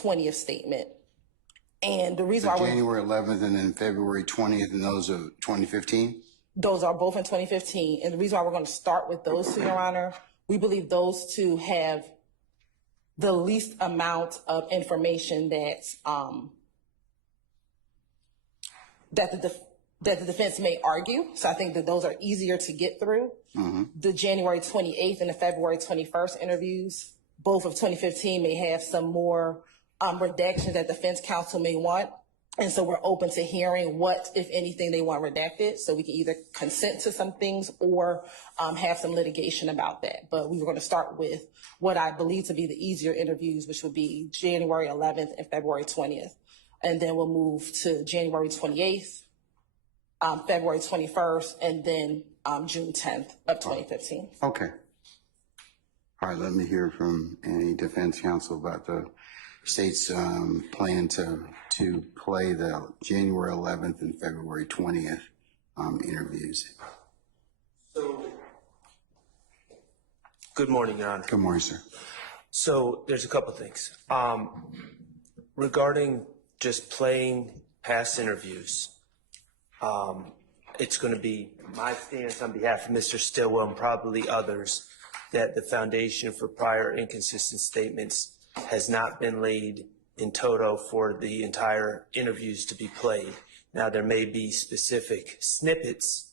20th statement. And the reason why January 11th and then February 20th, and those of 2015? Those are both in 2015. And the reason why we're going to start with those two, Your Honor, we believe those two have the least amount of information that's, that the defense may argue. So I think that those are easier to get through. The January 28th and the February 21st interviews, both of 2015, may have some more redactions that defense counsel may want. And so we're open to hearing what, if anything, they want redacted. So we can either consent to some things or have some litigation about that. But we were going to start with what I believe to be the easier interviews, which would be January 11th and February 20th. And then we'll move to January 28th, February 21st, and then June 10th of 2015. Okay. All right, let me hear from any defense counsel about the state's plan to play the January 11th and February 20th interviews. So, good morning, Your Honor. Good morning, sir. So there's a couple things. Regarding just playing past interviews, it's going to be my stance on behalf of Mr. Stillwell and probably others that the foundation for prior inconsistent statements has not been laid in toto for the entire interviews to be played. Now, there may be specific snippets,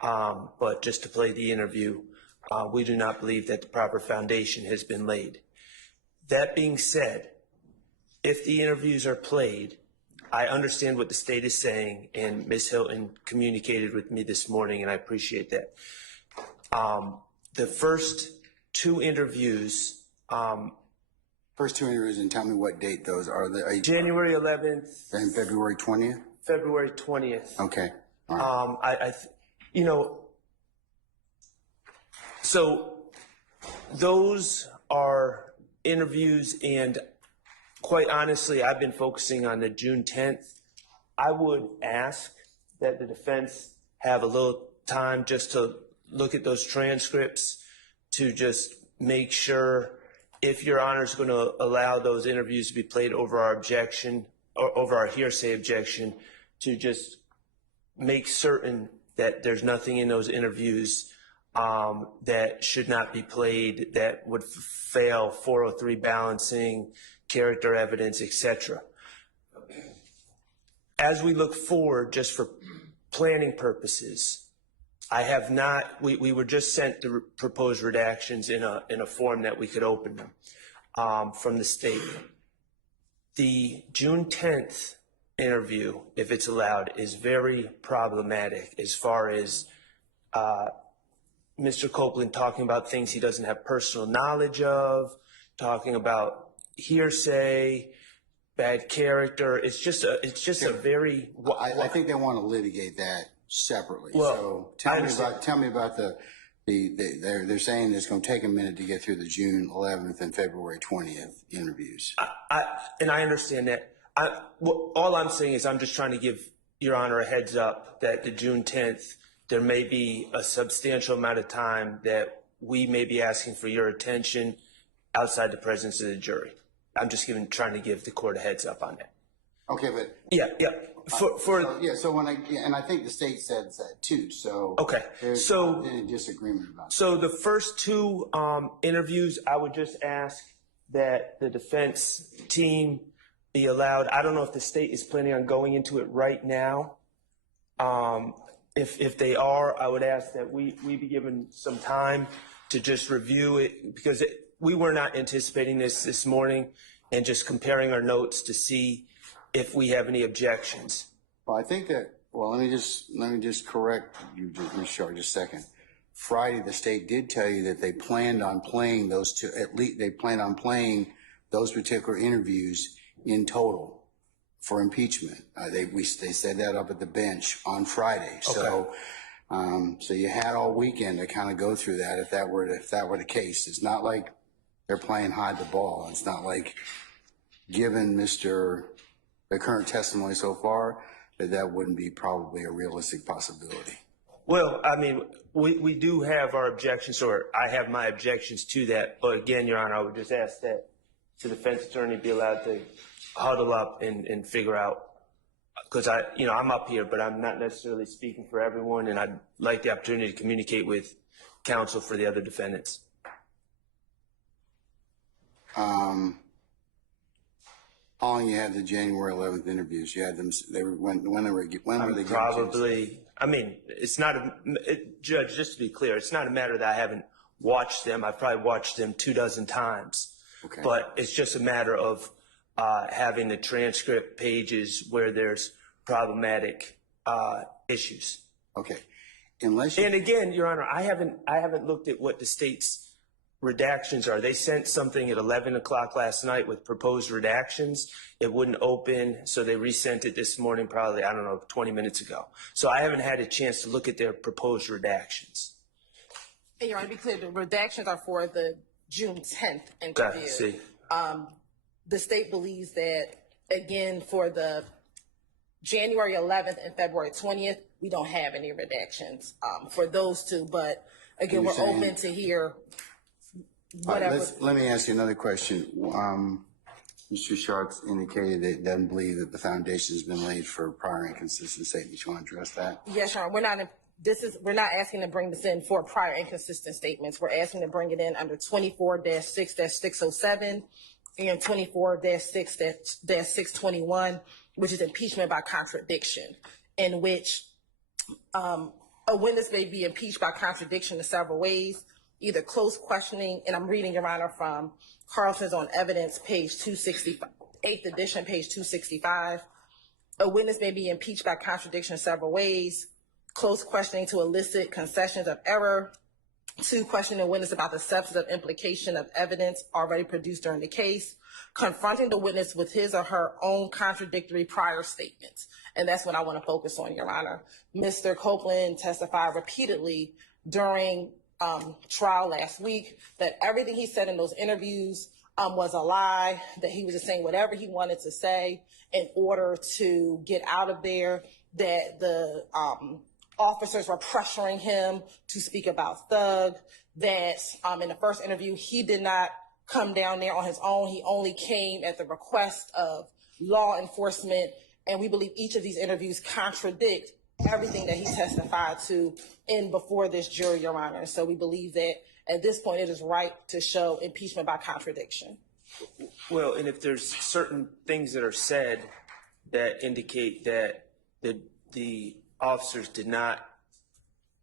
but just to play the interview, we do not believe that the proper foundation has been laid. That being said, if the interviews are played, I understand what the state is saying, and Ms. Hilton communicated with me this morning, and I appreciate that. The first two interviews, and tell me what date those are. January 11th and February 20th? February 20th. Okay. All right. So those are interviews, and quite honestly, I've been focusing on the June 10th. I would ask that the defense have a little time just to look at those transcripts to just make sure, if Your Honor is going to allow those interviews to be played over our objection, or over our hearsay objection, to just make certain that there's nothing in those interviews that should not be played, that would fail 403 balancing, character evidence, etc. As we look forward, just for planning purposes, I have not, we were just sent the proposed redactions in a form that we could open them from the state. The June 10th interview, if it's allowed, is very problematic as far as Mr. Copeland talking about things he doesn't have personal knowledge of, talking about hearsay, bad character. It's just a very. I think they want to litigate that separately. Well, so tell me about they're saying it's going to take a minute to get through the June 11th and February 20th interviews. And I understand that. All I'm saying is I'm just trying to give Your Honor a heads up that the June 10th, there may be a substantial amount of time that we may be asking for your attention outside the presence of the jury. I'm just trying to give the court a heads up on that. Okay, but yeah. And I think the state said that too. So okay, there's not any disagreement about that. So the first two interviews, I would just ask that the defense team be allowed. I don't know if the state is planning on going into it right now. If they are, I would ask that we be given some time to just review it, because we were not anticipating this morning, and just comparing our notes to see if we have any objections. Well, I think that. Well, let me just correct you, Ms. Short, just a second. Friday, the state did tell you that they planned on playing those two. At least they planned on playing those particular interviews in total for impeachment. They said that up at the bench on Friday. Okay. So you had all weekend to kind of go through that. If that were the case, it's not like they're playing hide the ball. It's not like, given the current testimony so far, that wouldn't be probably a realistic possibility. Well, I mean, we do have our objections, or I have my objections to that. But again, Your Honor, I would just ask that to the defense attorney be allowed to huddle up and figure out, because I'm up here, but I'm not necessarily speaking for everyone, and I'd like the opportunity to communicate with counsel for the other defendants. How long you had the January 11th interviews? You had them. When were they? Probably. I mean, it's not Judge. Just to be clear, it's not a matter that I haven't watched them. I've probably watched them 24 times. Okay. But it's just a matter of having the transcript pages where there's problematic issues. Okay. Unless you, and again, Your Honor, I haven't looked at what the state's redactions are. They sent something at 11 o'clock last night with proposed redactions. It wouldn't open, so they resent it this morning, probably, 20 minutes ago. So I haven't had a chance to look at their proposed redactions. And Your Honor, to be clear, the redactions are for the June 10th interview. See. The state believes that, again, for the January 11th and February 20th, we don't have any redactions for those two. But again, we're open to hear whatever. Let me ask you another question. Mr. Sharks indicated that he doesn't believe that the foundation has been laid for prior inconsistent statements. You want to address that? Yes, Your Honor. We're not asking to bring this in for prior inconsistent statements. We're asking to bring it in under 24-6-607 and 24-6-621, which is impeachment by contradiction, in which a witness may be impeached by contradiction in several ways, either close questioning, and I'm reading, Your Honor, from Carlson's on evidence, page 265, 8th edition, page 265. A witness may be impeached by contradiction in several ways, close questioning to elicit concessions of error, 2, questioning a witness about the substance of implication of evidence already produced during the case, confronting the witness with his or her own contradictory prior statements. And that's what I want to focus on, Your Honor. Mr. Copeland testified repeatedly during trial last week that everything he said in those interviews was a lie, that he was just saying whatever he wanted to say in order to get out of there, that the officers were pressuring him to speak about Thug, that in the first interview, he did not come down there on his own. He only came at the request of law enforcement. And we believe each of these interviews contradict everything that he testified to in before this jury, Your Honor. So we believe that at this point it is right to show impeachment by contradiction. Well, and if there's certain things that are said that indicate that the officers did not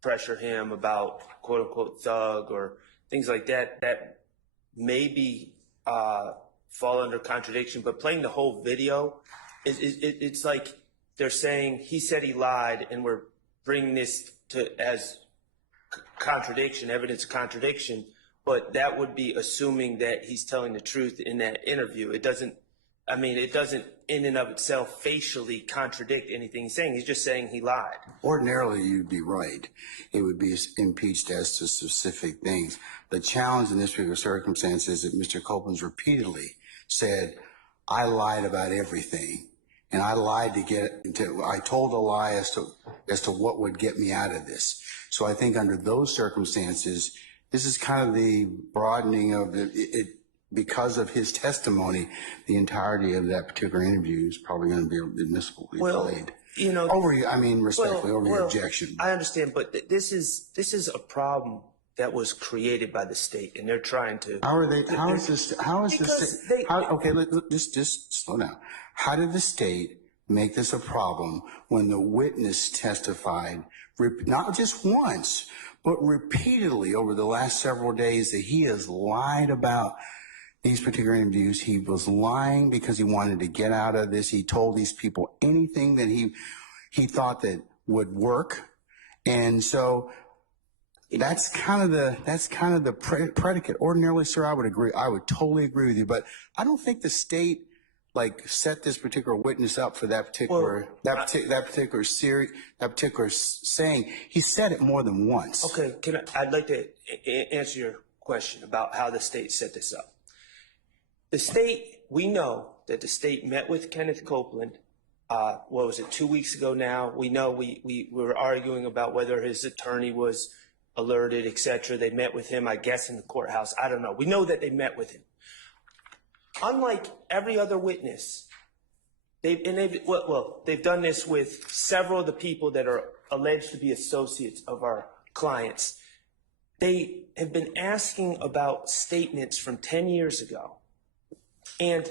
pressure him about quote unquote Thug or things like that, that maybe fall under contradiction. But playing the whole video, it's like they're saying he said he lied, and we're bringing this to as contradiction, evidence of contradiction. But that would be assuming that he's telling the truth in that interview. It doesn't in and of itself facially contradict anything he's saying. He's just saying he lied. Ordinarily, you'd be right. It would be impeached as to specific things. The challenge in this particular circumstance is that Mr. Copeland's repeatedly said, I lied about everything. And I lied I told a lie as to what would get me out of this. So I think under those circumstances, this is kind of the broadening of it. Because of his testimony, the entirety of that particular interview is probably going to be admissibly delayed. Respectfully, over your objection. I understand, but this is a problem that was created by the state, and they're trying to. Just slow down. How did the state make this a problem when the witness testified, not just once, but repeatedly over the last several days, that he has lied about these particular interviews? He was lying because he wanted to get out of this. He told these people anything that he thought that would work. And so that's kind of the predicate. Ordinarily, sir, I would agree. I would totally agree with you. But I don't think the state set this particular witness up for that particular saying. He said it more than once. Okay, I'd like to answer your question about how the state set this up. The state, we know that the state met with Kenneth Copeland, 2 weeks ago now? We know we were arguing about whether his attorney was alerted, et cetera. They met with him, I guess, in the courthouse. I don't know. We know that they met with him. unlike every other witness, they've done this with several of the people that are alleged to be associates of our clients. They have been asking about statements from 10 years ago, and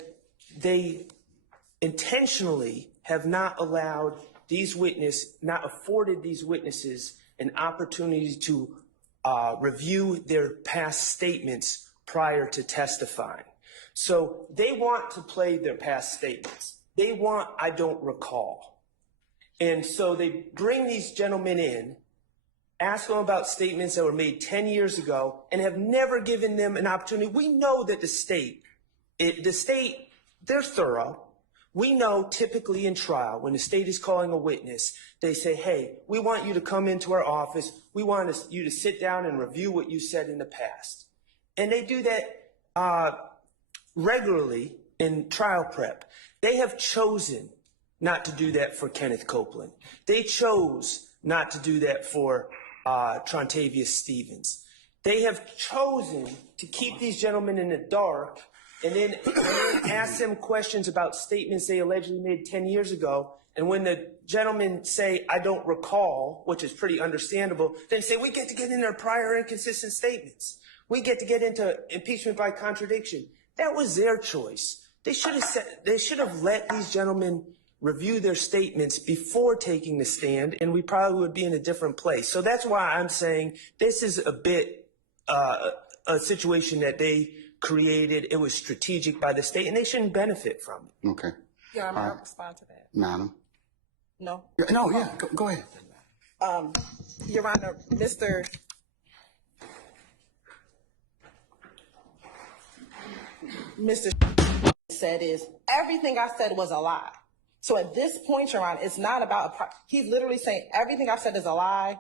they intentionally have not afforded these witnesses an opportunity to review their past statements prior to testifying. So they want to play their past statements. They want, I don't recall. And so they bring these gentlemen in, ask them about statements that were made 10 years ago, and have never given them an opportunity. We know that the state, they're thorough. We know typically in trial, when the state is calling a witness, they say, hey, we want you to come into our office. We want you to sit down and review what you said in the past. And they do that regularly in trial prep. They have chosen not to do that for Kenneth Copeland. They chose not to do that for Trontavious Stevens. They have chosen to keep these gentlemen in the dark and then ask them questions about statements they allegedly made 10 years ago. And when the gentlemen say, I don't recall, which is pretty understandable, they say, we get to get into their prior inconsistent statements. We get to get into impeachment by contradiction. That was their choice. They should have let these gentlemen review their statements before taking the stand, and we probably would be in a different place. So that's why I'm saying this is a bit a situation that they created. It was strategic by the state, and they shouldn't benefit from it. Okay. Yeah, I'm gonna respond to that. Madam? No? No, yeah, go ahead. Your Honor, Mr. said is, everything I said was a lie. So at this point, Your Honor, it's not about, he's literally saying everything I said is a lie.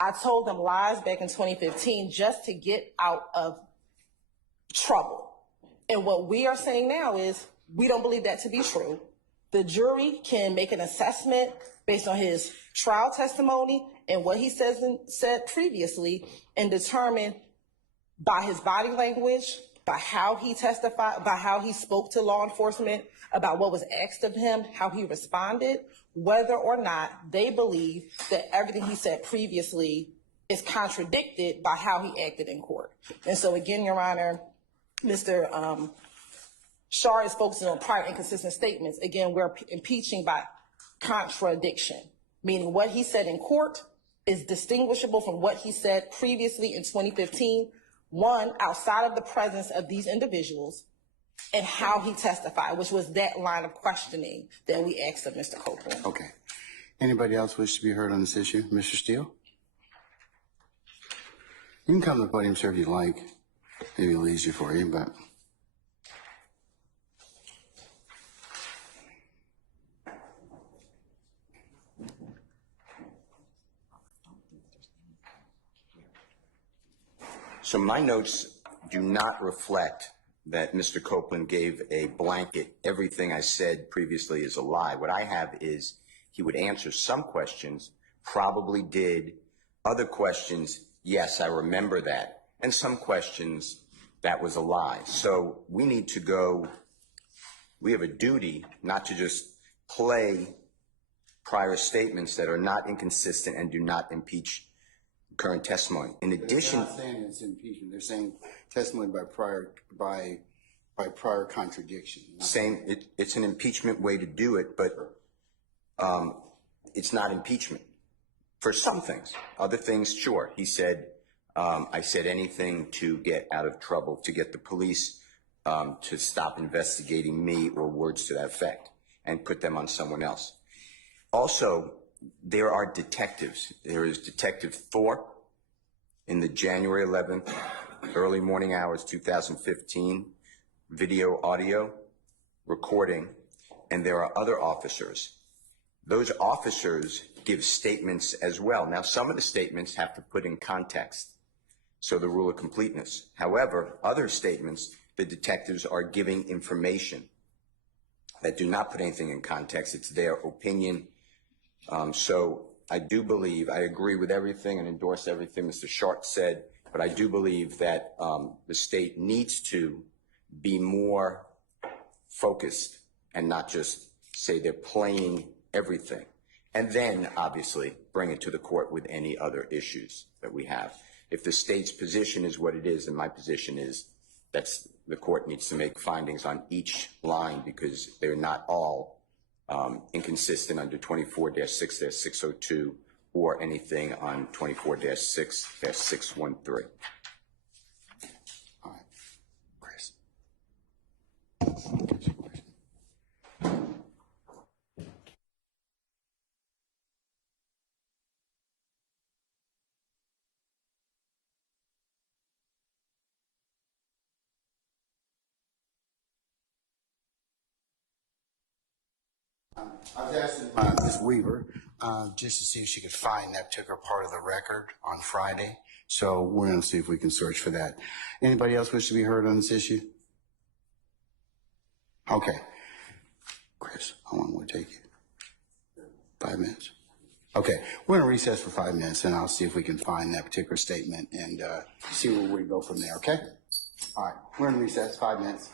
I told them lies back in 2015 just to get out of trouble. And what we are saying now is we don't believe that to be true. The jury can make an assessment based on his trial testimony and what he said previously and determine by his body language, by how he testified, by how he spoke to law enforcement, about what was asked of him, how he responded, whether or not they believe that everything he said previously is contradicted by how he acted in court. And so again, Your Honor, Mr. Shar is focusing on prior inconsistent statements. Again, we're impeaching by contradiction, meaning what he said in court is distinguishable from what he said previously in 2015, one, outside of the presence of these individuals, and how he testified, which was that line of questioning that we asked of Mr. Copeland. Okay. Anybody else wish to be heard on this issue? Mr. Steele? You can come to the podium, sir, if you like. Maybe it'll be easier for you, but... So my notes do not reflect that Mr. Copeland gave a blanket, everything I said previously is a lie. What I have is he would answer some questions, probably did. Other questions, yes, I remember that. And some questions, that was a lie. So we need to go, we have a duty not to just play prior statements that are not inconsistent and do not impeach current testimony. In addition, they're not saying it's impeachment. They're saying testimony by prior contradiction. Saying it's an impeachment way to do it, but it's not impeachment for some things. Other things, sure. He said, I said anything to get out of trouble, to get the police to stop investigating me, or words to that effect, and put them on someone else. Also, there are detectives. There is Detective Thorpe in the January 11th, early morning hours, 2015, video, audio, recording, and there are other officers. Those officers give statements as well. Now, some of the statements have to put in context, so the rule of completeness. However, other statements, the detectives are giving information that do not put anything in context. It's their opinion. So I do believe, I agree with everything and endorse everything Mr. Sharp said, but I do believe that the state needs to be more focused and not just say they're playing everything. And then, obviously, bring it to the court with any other issues that we have. If the state's position is what it is, and my position is the court needs to make findings on each line because they're not all inconsistent under 24-6-602 or anything on 24-6-613. All right, Chris. I was asking Ms. Weaver just to see if she could find that particular part of the record on Friday. So we're going to see if we can search for that. Anybody else wish to be heard on this issue? Okay. Chris, how long will it take you? 5 minutes? Okay, we're going to recess for 5 minutes, and I'll see if we can find that particular statement and see where we go from there, okay? All right, we're going to recess 5 minutes.